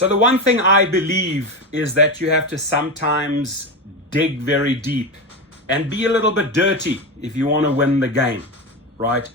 So the one thing I believe is that you have to sometimes dig very deep and be a little bit dirty if you want to win the game, right?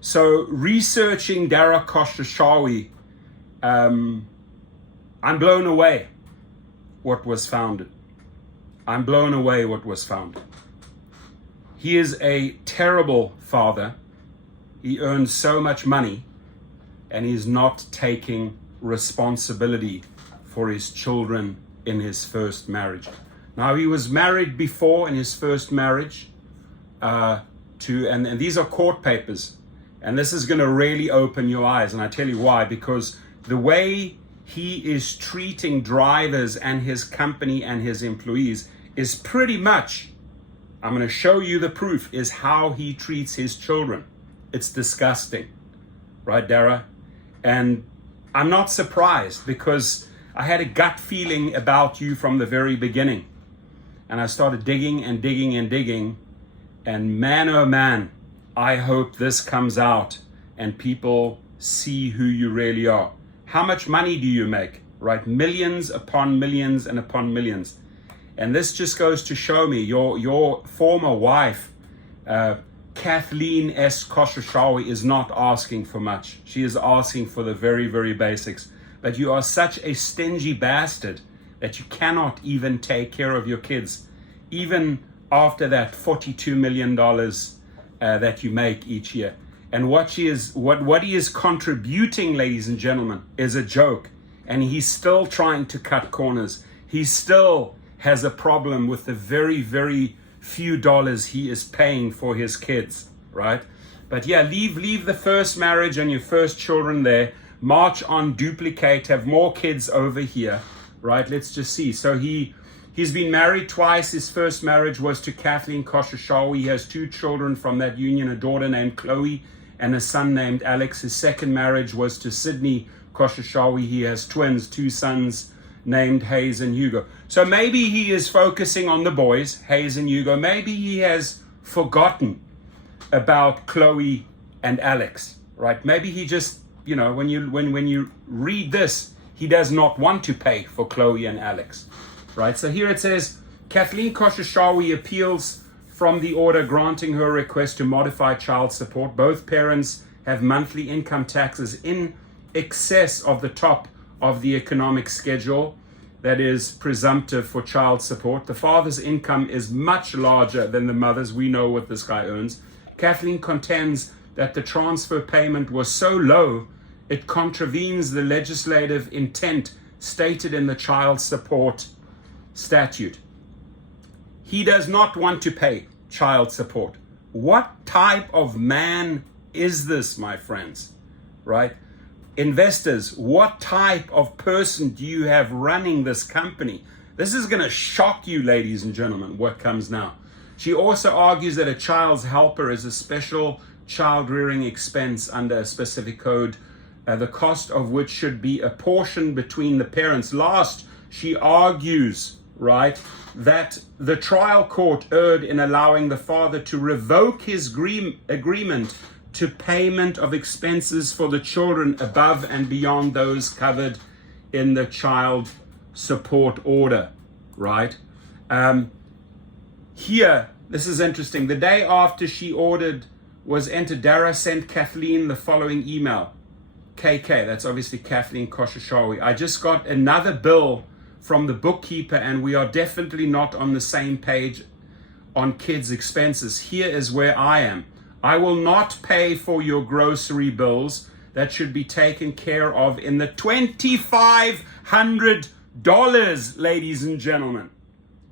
So researching Dara Khosrowshahi, I'm blown away what was founded. I'm blown away what was founded. He is a terrible father. He earns so much money and he's not taking responsibility for his children in his first marriage. Now, he was married before in his first marriage and these are court papers, and this is going to really open your eyes, and I tell you why. Because the way he is treating drivers and his company and his employees is pretty much, I'm going to show you the proof, is how he treats his children. It's disgusting, right, Dara? And I'm not surprised, because I had a gut feeling about you from the very beginning. And I started digging and digging and digging. And man, oh man, I hope this comes out and people see who you really are. How much money do you make, right? Millions upon millions and upon millions. And this just goes to show me your former wife, Kathleen S. Khosrowshahi, is not asking for much. She is asking for the very, very basics. But you are such a stingy bastard that you cannot even take care of your kids, even after that $42 million that you make each year. And what he is contributing, ladies and gentlemen, is a joke. And he's still trying to cut corners. He still has a problem with the very, very few dollars he is paying for his kids, right? But yeah, leave the first marriage and your first children there. March on, duplicate, have more kids over here, right? Let's just see. So he's been married twice. His first marriage was to Kathleen Khosrowshahi. He has 2 children from that union, a daughter named Chloe and a son named Alex. His second marriage was to Sydney Khosrowshahi. He has twins, 2 sons named Hayes and Hugo. So maybe he is focusing on the boys, Hayes and Hugo. Maybe he has forgotten about Chloe and Alex, right? Maybe he just, you know, when you read this, he does not want to pay for Chloe and Alex, right? So here it says, Kathleen Khosrowshahi appeals from the order granting her request to modify child support. Both parents have monthly income taxes in excess of the top of the economic schedule that is presumptive for child support. The father's income is much larger than the mother's. We know what this guy earns. Kathleen contends that the transfer payment was so low, it contravenes the legislative intent stated in the child support statute. He does not want to pay child support. What type of man is this, my friends, right? Investors, what type of person do you have running this company? This is going to shock you, ladies and gentlemen, what comes now. She also argues that a child's helper is a special child rearing expense under a specific code, the cost of which should be apportioned between the parents. Last, she argues, right, that the trial court erred in allowing the father to revoke his agreement to payment of expenses for the children above and beyond those covered in the child support order, right? Here, this is interesting. The day after she ordered was entered, Dara sent Kathleen the following email. KK, that's obviously Kathleen Khosrowshahi. I just got another bill from the bookkeeper and we are definitely not on the same page on kids' expenses. Here is where I am. I will not pay for your grocery bills. That should be taken care of in the $2,500, ladies and gentlemen.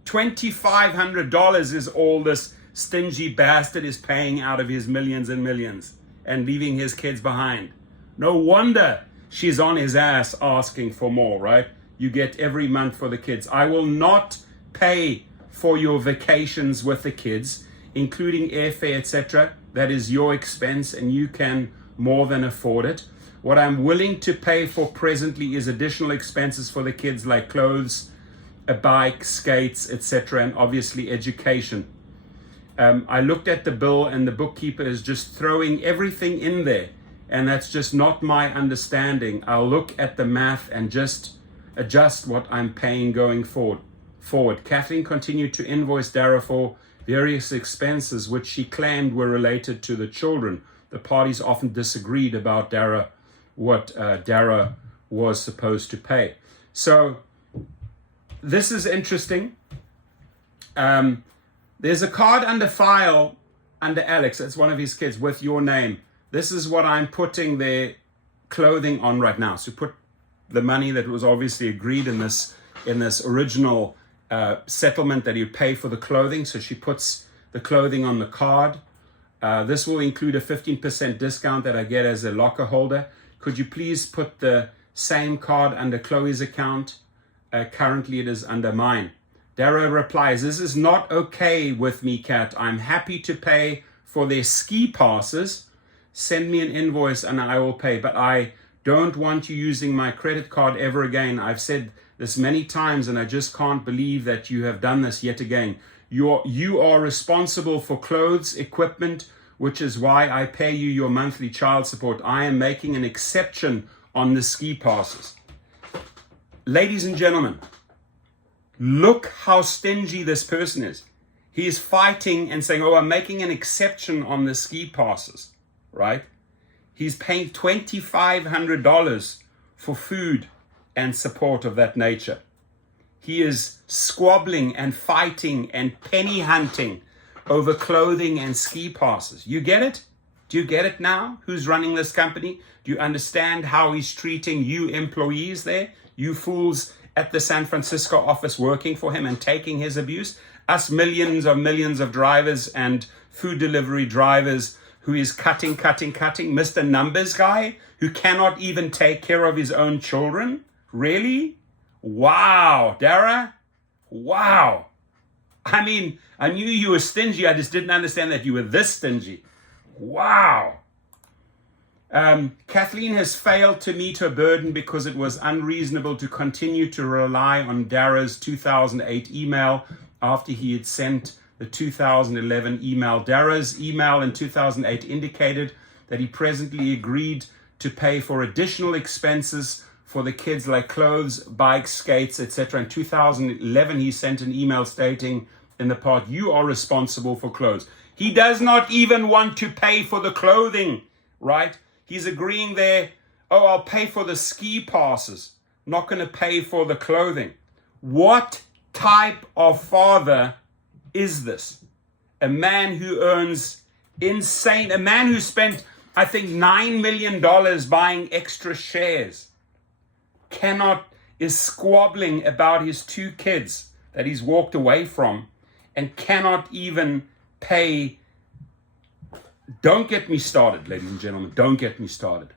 $2,500 is all this stingy bastard is paying out of his millions and millions and leaving his kids behind. No wonder she's on his ass asking for more, right? You get every month for the kids. I will not pay for your vacations with the kids, including airfare, etc. That is your expense and you can more than afford it. What I'm willing to pay for presently is additional expenses for the kids like clothes, a bike, skates, etc. and obviously education. I looked at the bill and the bookkeeper is just throwing everything in there, and that's just not my understanding. I'll look at the math and just adjust what I'm paying going forward. Kathleen continued to invoice Dara for various expenses which she claimed were related to the children. The parties often disagreed about what Dara was supposed to pay. So this is interesting. There's a card under file under Alex. It's one of his kids with your name. This is what I'm putting their clothing on right now. So put the money that was obviously agreed in this original settlement that you pay for the clothing. So she puts the clothing on the card. This will include a 15% discount that I get as a locker holder. Could you please put the same card under Chloe's account? Currently it is under mine. Dara replies, this is not okay with me, Kat. I'm happy to pay for their ski passes. Send me an invoice and I will pay, but I don't want you using my credit card ever again. I've said this many times and I just can't believe that you have done this yet again. You are responsible for clothes, equipment, which is why I pay you your monthly child support. I am making an exception on the ski passes. Ladies and gentlemen, look how stingy this person is. He is fighting and saying, oh, I'm making an exception on the ski passes, right? He's paying $2,500 for food and support of that nature. He is squabbling and fighting and penny hunting over clothing and ski passes. You get it? Do you get it now? Who's running this company? Do you understand how he's treating you employees there? You fools at the San Francisco office working for him and taking his abuse? Us millions of drivers and food delivery drivers who is cutting. Mr. Numbers guy who cannot even take care of his own children? Really? Wow, Dara? Wow. I mean, I knew you were stingy. I just didn't understand that you were this stingy. Wow. Kathleen has failed to meet her burden because it was unreasonable to continue to rely on Dara's 2008 email after he had sent the 2011 email. Dara's email in 2008 indicated that he presently agreed to pay for additional expenses for the kids like clothes, bikes, skates, etc. In 2011, he sent an email stating in the part, you are responsible for clothes. He does not even want to pay for the clothing, right? He's agreeing there, oh, I'll pay for the ski passes, not going to pay for the clothing. What type of father is this? A man who earns insane, a man who spent, I think, $9 million buying extra shares, is squabbling about his 2 kids that he's walked away from and cannot even pay. Don't get me started, ladies and gentlemen. Don't get me started.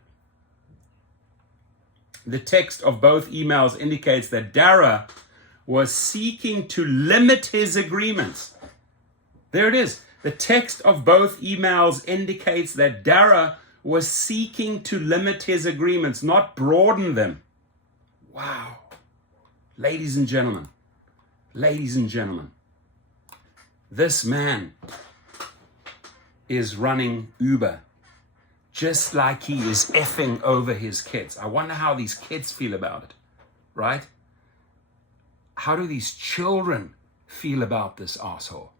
The text of both emails indicates that Dara was seeking to limit his agreements. There it is. The text of both emails indicates that Dara was seeking to limit his agreements, not broaden them. Wow. Ladies and gentlemen, this man is running Uber just like he is effing over his kids. I wonder how these kids feel about it, right? How do these children feel about this asshole,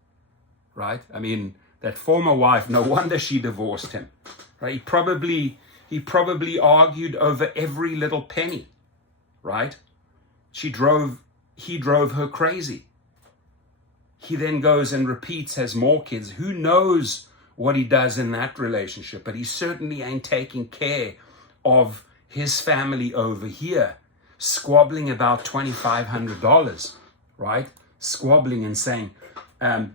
right? I mean, that former wife, no wonder she divorced him, right? He probably argued over every little penny, right? He drove her crazy. He then goes and repeats, has more kids. Who knows what he does in that relationship? But he certainly ain't taking care of his family over here, squabbling about $2,500, right? Squabbling and saying,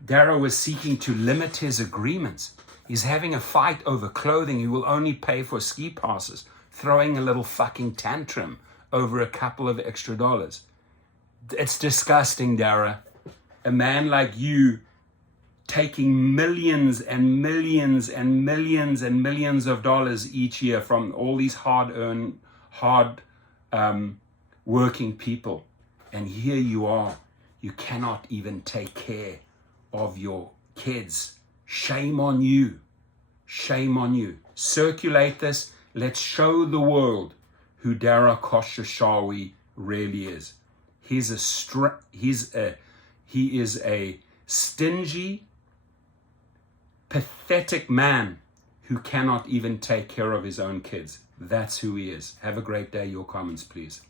Dara was seeking to limit his agreements. He's having a fight over clothing. He will only pay for ski passes, throwing a little fucking tantrum over a couple of extra dollars. It's disgusting, Dara. A man like you taking millions and millions and millions and millions of dollars each year from all these hard working people. And here you are. You cannot even take care of your kids. Shame on you. Shame on you. Circulate this. Let's show the world who Dara Khosrowshahi really is. He is a stingy, pathetic man who cannot even take care of his own kids. That's who he is. Have a great day. Your comments, please.